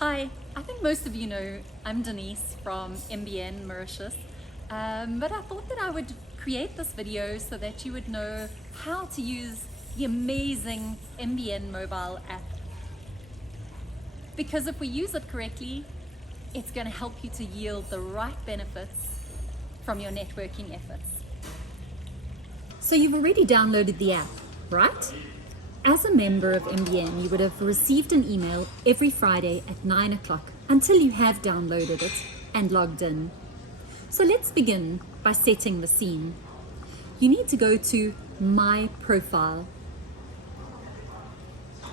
Hi, I think most of you know I'm Denise from MBN Mauritius, but I thought that I would create this video so that you would know how to use the amazing MBN Mobile app. Because if we use it correctly, it's going to help you to yield the right benefits from your networking efforts. So you've already downloaded the app, right? As a member of MBN, you would have received an email every Friday at 9 o'clock until you have downloaded it and logged in. So let's begin by setting the scene. You need to go to My Profile,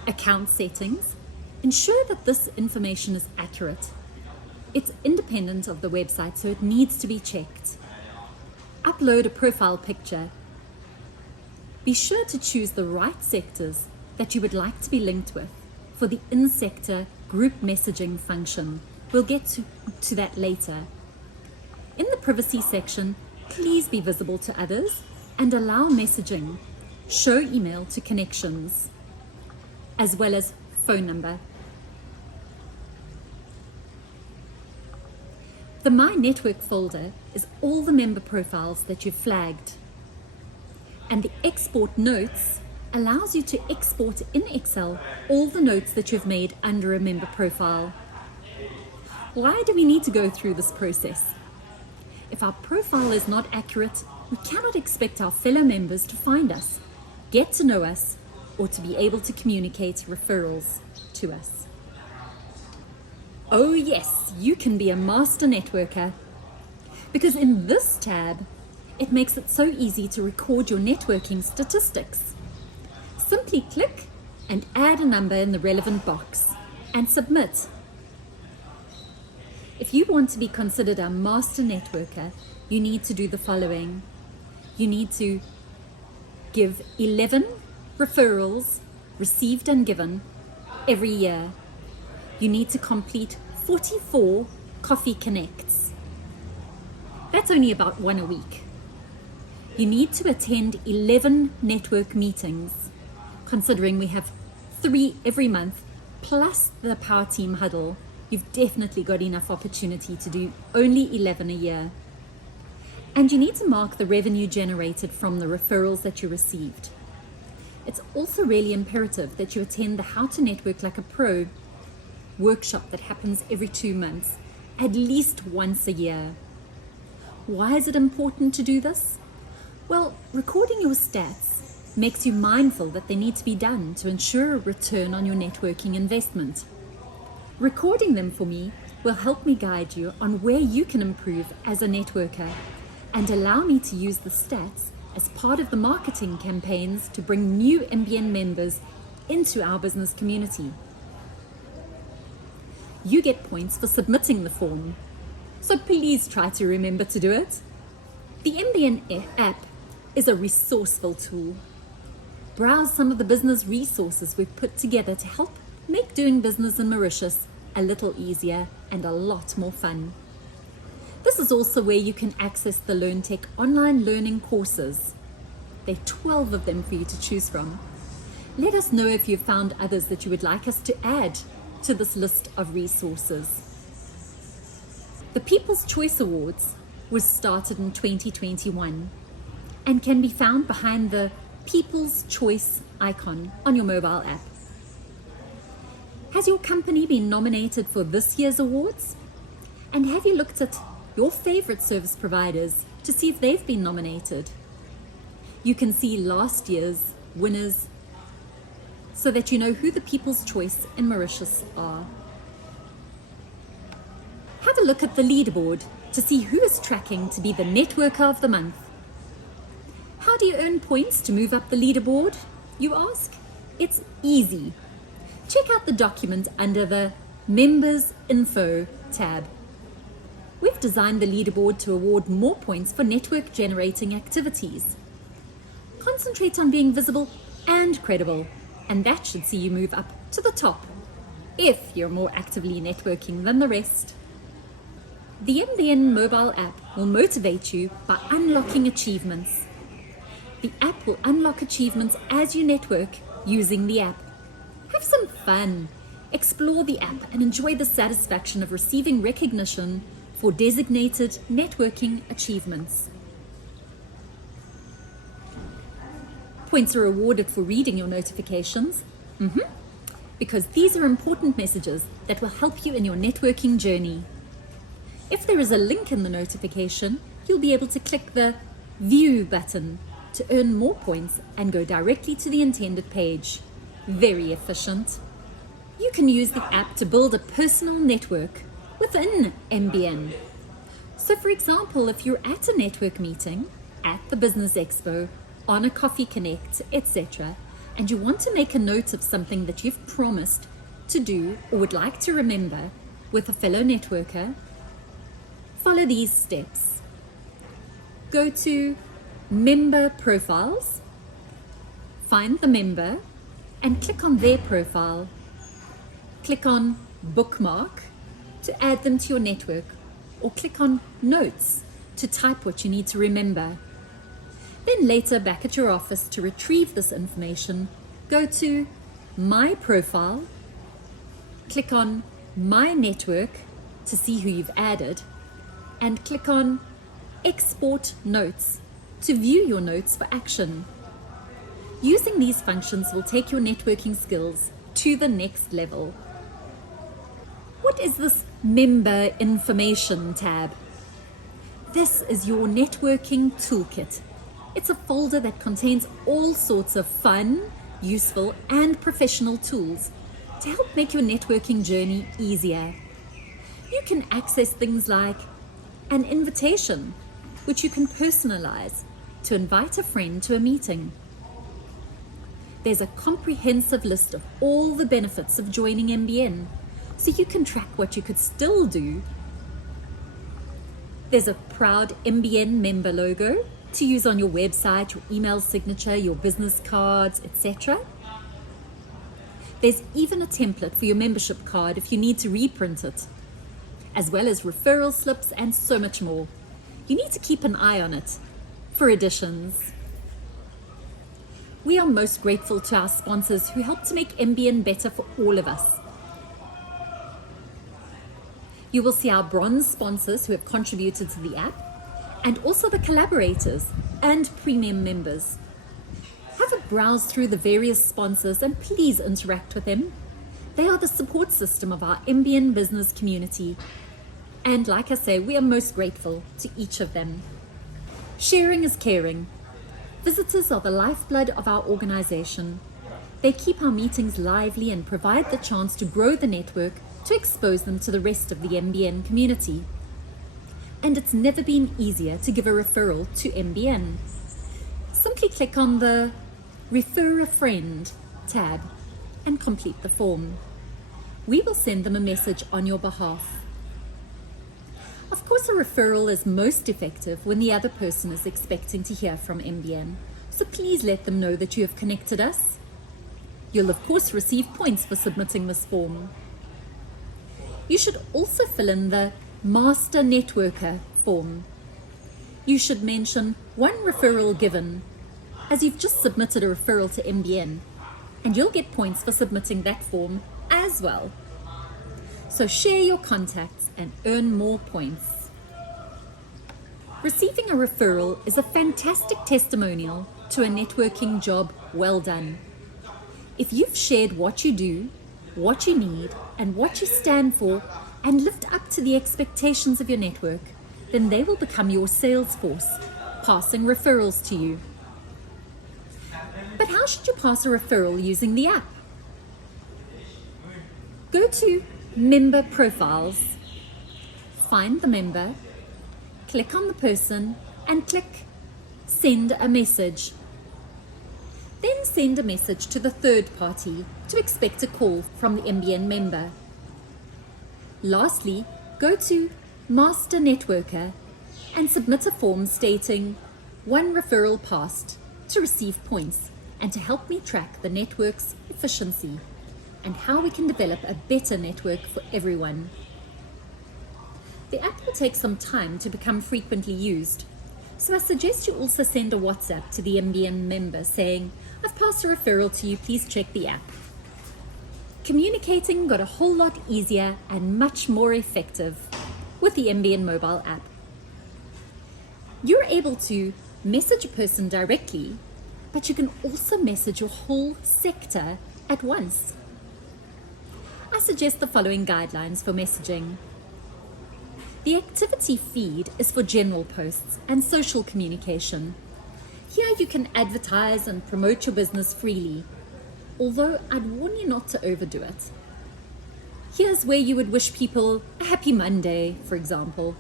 Account Settings. Ensure that this information is accurate. It's independent of the website, so it needs to be checked. Upload a profile picture. Be sure to choose the right sectors that you would like to be linked with for the in-sector group messaging function. We'll get to that later. In the privacy section, please be visible to others and allow messaging. Show email to connections, as well as phone number. The My Network folder is all the member profiles that you've flagged. And the export notes allows you to export in Excel all the notes that you've made under a member profile. Why do we need to go through this process? If our profile is not accurate, we cannot expect our fellow members to find us, get to know us, or to be able to communicate referrals to us. Oh yes, you can be a master networker, because in this tab, it makes it so easy to record your networking statistics. Simply click and add a number in the relevant box and submit. If you want to be considered a master networker, you need to do the following. You need to give 11 referrals received and given every year. You need to complete 44 coffee connects. That's only about one a week. You need to attend 11 network meetings, considering we have 3 every month, plus the Power Team Huddle. You've definitely got enough opportunity to do only 11 a year. And you need to mark the revenue generated from the referrals that you received. It's also really imperative that you attend the How to Network Like a Pro workshop that happens every 2 months, at least once a year. Why is it important to do this? Well, recording your stats makes you mindful that they need to be done to ensure a return on your networking investment. Recording them for me will help me guide you on where you can improve as a networker and allow me to use the stats as part of the marketing campaigns to bring new MBN members into our business community. You get points for submitting the form, so please try to remember to do it. The MBN app is a resourceful tool. Browse some of the business resources we've put together to help make doing business in Mauritius a little easier and a lot more fun. This is also where you can access the LearnTech online learning courses. There are 12 of them for you to choose from. Let us know if you've found others that you would like us to add to this list of resources. The People's Choice Awards was started in 2021 and can be found behind the People's Choice icon on your mobile app. Has your company been nominated for this year's awards? And have you looked at your favorite service providers to see if they've been nominated? You can see last year's winners so that you know who the People's Choice in Mauritius are. Have a look at the leaderboard to see who is tracking to be the Networker of the Month. How do you earn points to move up the leaderboard, you ask? It's easy. Check out the document under the Members Info tab. We've designed the leaderboard to award more points for network generating activities. Concentrate on being visible and credible, and that should see you move up to the top if you're more actively networking than the rest. The MBN mobile app will motivate you by unlocking achievements. The app will unlock achievements as you network using the app. Have some fun. Explore the app and enjoy the satisfaction of receiving recognition for designated networking achievements. Points are awarded for reading your notifications, because these are important messages that will help you in your networking journey. If there is a link in the notification, you'll be able to click the View button to earn more points and go directly to the intended page. Very efficient. You can use the app to build a personal network within MBN. So for example, if you're at a network meeting, at the Business Expo, on a Coffee Connect, etc., and you want to make a note of something that you've promised to do or would like to remember with a fellow networker, follow these steps. Go to Member Profiles, find the member, and click on their profile. Click on Bookmark to add them to your network, or click on Notes to type what you need to remember. Then later, back at your office, to retrieve this information, go to My Profile, click on My Network to see who you've added, and click on Export Notes to view your notes for action. Using these functions will take your networking skills to the next level. What is this Member Information tab? This is your networking toolkit. It's a folder that contains all sorts of fun, useful, and professional tools to help make your networking journey easier. You can access things like an invitation, which you can personalize to invite a friend to a meeting. There's a comprehensive list of all the benefits of joining MBN, so you can track what you could still do. There's a proud MBN member logo to use on your website, your email signature, your business cards, etc. There's even a template for your membership card if you need to reprint it, as well as referral slips and so much more. You need to keep an eye on it for additions. We are most grateful to our sponsors who help to make MBN better for all of us. You will see our bronze sponsors who have contributed to the app, and also the collaborators and premium members. Have a browse through the various sponsors and please interact with them. They are the support system of our MBN business community. And like I say, we are most grateful to each of them. Sharing is caring. Visitors are the lifeblood of our organization. They keep our meetings lively and provide the chance to grow the network to expose them to the rest of the MBN community. And it's never been easier to give a referral to MBN. Simply click on the Refer a Friend tab and complete the form. We will send them a message on your behalf. Of course, a referral is most effective when the other person is expecting to hear from MBN, so please let them know that you have connected us. You'll of course receive points for submitting this form. You should also fill in the Master Networker form. You should mention one referral given, as you've just submitted a referral to MBN, and you'll get points for submitting that form as well. So share your contacts and earn more points. Receiving a referral is a fantastic testimonial to a networking job well done. If you've shared what you do, what you need, and what you stand for, and lived up to the expectations of your network, then they will become your sales force, passing referrals to you. But how should you pass a referral using the app? Go to Member Profiles, find the member, click on the person, and click Send a Message. Then send a message to the third party to expect a call from the MBN member. Lastly, go to Master Networker and submit a form stating one referral passed to receive points and to help me track the network's efficiency and how we can develop a better network for everyone. The app will take some time to become frequently used, so I suggest you also send a WhatsApp to the MBN member saying, "I've passed a referral to you, please check the app." communicating got a whole lot easier and much more effective with the MBN Mobile app. You're able to message a person directly, but you can also message your whole sector at once. I suggest the following guidelines for messaging. The activity feed is for general posts and social communication. Here you can advertise and promote your business freely, although I'd warn you not to overdo it. Here's where you would wish people a happy Monday, for example.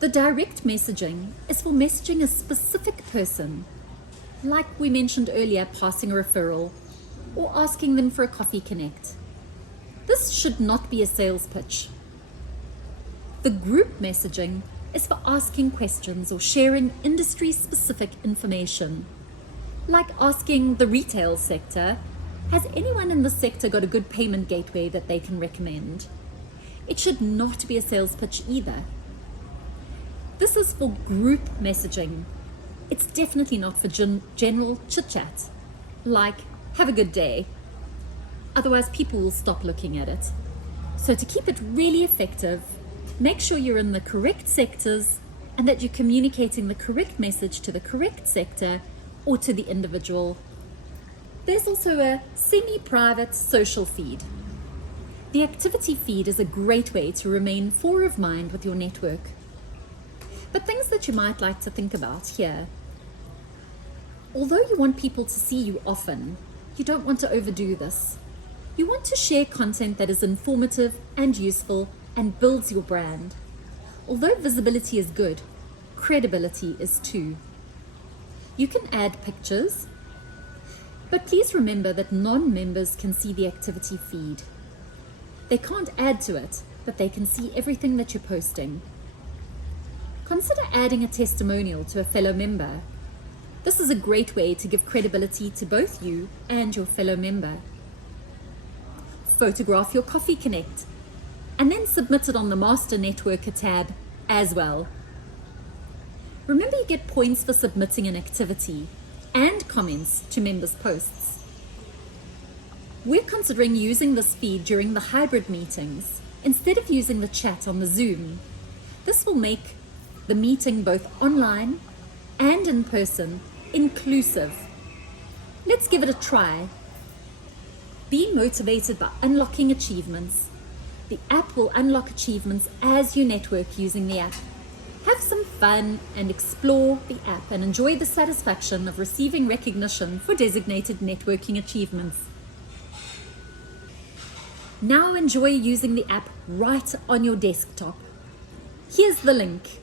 The direct messaging is for messaging a specific person, like we mentioned earlier, passing a referral or asking them for a coffee connect. This should not be a sales pitch. The group messaging is for asking questions or sharing industry-specific information, like asking the retail sector, has anyone in the sector got a good payment gateway that they can recommend? It should not be a sales pitch either. This is for group messaging. It's definitely not for general chit-chat, like, have a good day. Otherwise, people will stop looking at it. So to keep it really effective, make sure you're in the correct sectors and that you're communicating the correct message to the correct sector or to the individual. There's also a semi-private social feed. The activity feed is a great way to remain fore of mind with your network. But things that you might like to think about here. Although you want people to see you often, you don't want to overdo this. You want to share content that is informative and useful and builds your brand. Although visibility is good, credibility is too. You can add pictures, but please remember that non-members can see the activity feed. They can't add to it, but they can see everything that you're posting. Consider adding a testimonial to a fellow member. This is a great way to give credibility to both you and your fellow member. Photograph your coffee connect and then submit it on the Master Networker tab as well. Remember, you get points for submitting an activity and comments to members' posts. We're considering using this feed during the hybrid meetings instead of using the chat on the Zoom. This will make the meeting both online and in person inclusive. Let's give it a try. Be motivated by unlocking achievements. The app will unlock achievements as you network using the app. Have some fun and explore the app and enjoy the satisfaction of receiving recognition for designated networking achievements. Now enjoy using the app right on your desktop. Here's the link.